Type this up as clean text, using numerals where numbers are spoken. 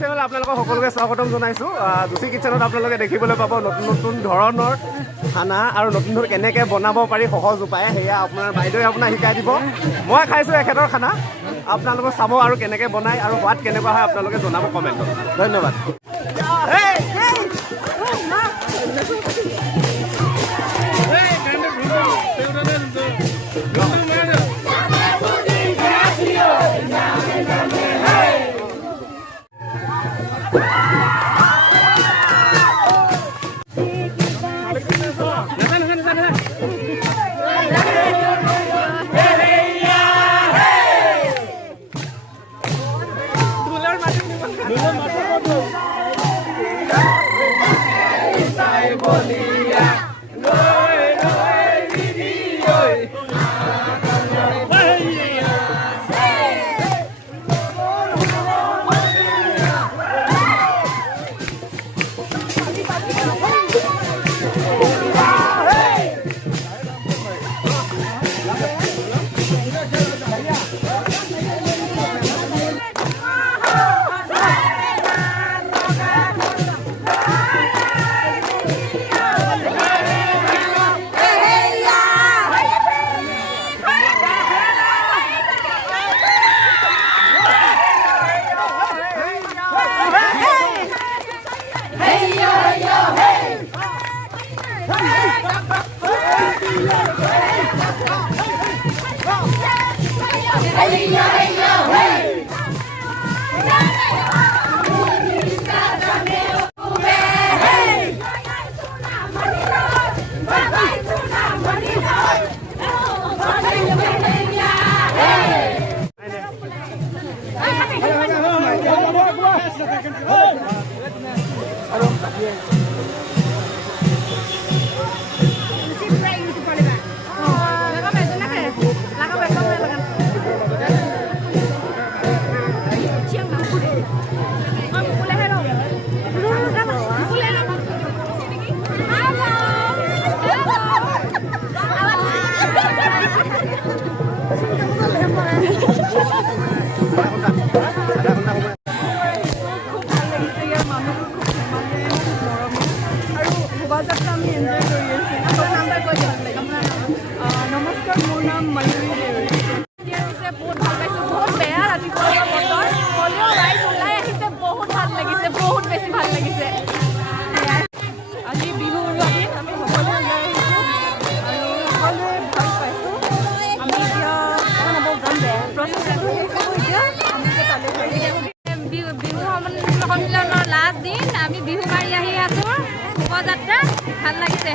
Channel আপোনালোকক সকলোকে স্বাগতম জনাইছোঁ। জুচি কিটচেনত আপোনালোকে দেখিবলৈ পাব নতুন নতুন ধৰণৰ খানা আৰু নতুন নতুন কেনেকৈ বনাব পাৰি সহজ উপায়, সেয়া আপোনাৰ বাইদেৱে আপোনাক শিকাই দিব। মই খাইছোঁ এখেতৰ খানা, আপোনালোকে চাব আৰু কেনেকৈ বনায় আৰু সোৱাদ কেনেকুৱা হয় আপোনালোকে জনাব কমেণ্টত। ধন্যবাদ। নমস্কাৰ, মোৰ নাম ময়ূৰী দেৱী। বহুত ভাল পাইছোঁ, বহুত বেয়া ৰাতিপুৱা বতৰ হ'লেও ৰাইজ ওলাই আহিছে, বহুত ভাল লাগিছে, বহুত বেছি ভাল লাগিছে। আজি বিহু উৰুৱা দিন, আমি সকলোৱে ওলাই আহিছোঁ আৰু সকলোৱে ভাল পাইছোঁ। আমি এতিয়া প্ৰচেছটো এতিয়া আমি বিহু সন্মিলনৰ লাষ্ট দিন, আমি বিহু মাৰি আহি আছোঁ, শোভাযাত্ৰা ভাল লাগিছে।